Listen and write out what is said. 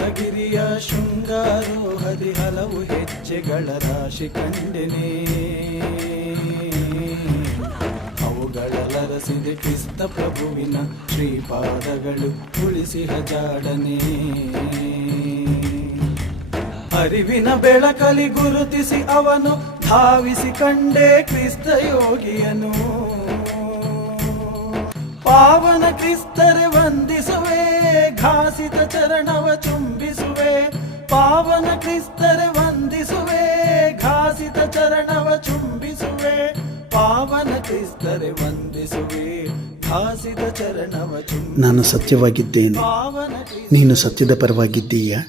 ಸಪ್ತಗಿರಿಯ ಶೃಂಗಾರೋಹದಿ ಹಲವು ಹೆಜ್ಜೆಗಳ ರಾಶಿ ಕಂಡೆನೆ. ಅವುಗಳರಸಿದೆ ಕ್ರಿಸ್ತ ಪ್ರಭುವಿನ ಶ್ರೀಪಾದಗಳು ತುಳಿಸಿಹ ಜಾಡನೆ. ಅರಿವಿನ ಬೆಳಕಲಿ ಗುರುತಿಸಿ ಅವನು ಧಾವಿಸಿ ಕಂಡೆ ಕ್ರಿಸ್ತ ಯೋಗಿಯನು. ಪಾವನ ಕ್ರಿಸ್ತರೆ ವಂದಿಸುವೆ, ಘಾಸಿತ ಚರಣವ ಚುಂಬಿಸುವೆ. ಪಾವನ ಕ್ರಿಸ್ತರೆ ವಂದಿಸುವೆ, ಘಾಸಿತ ಚರಣವ ಚುಂಬಿಸುವೆ. ಪಾವನ ಕ್ರಿಸ್ತರೆ ವಂದಿಸುವೆ, ಘಾಸಿತ ಚರಣವ ಚುಂಬಿಸುವೆ. ನಾನು ಸತ್ಯವಾಗಿದ್ದೇನೆ, ನೀನು ಸತ್ಯದ ಪರವಾಗಿದ್ದೀಯಾ?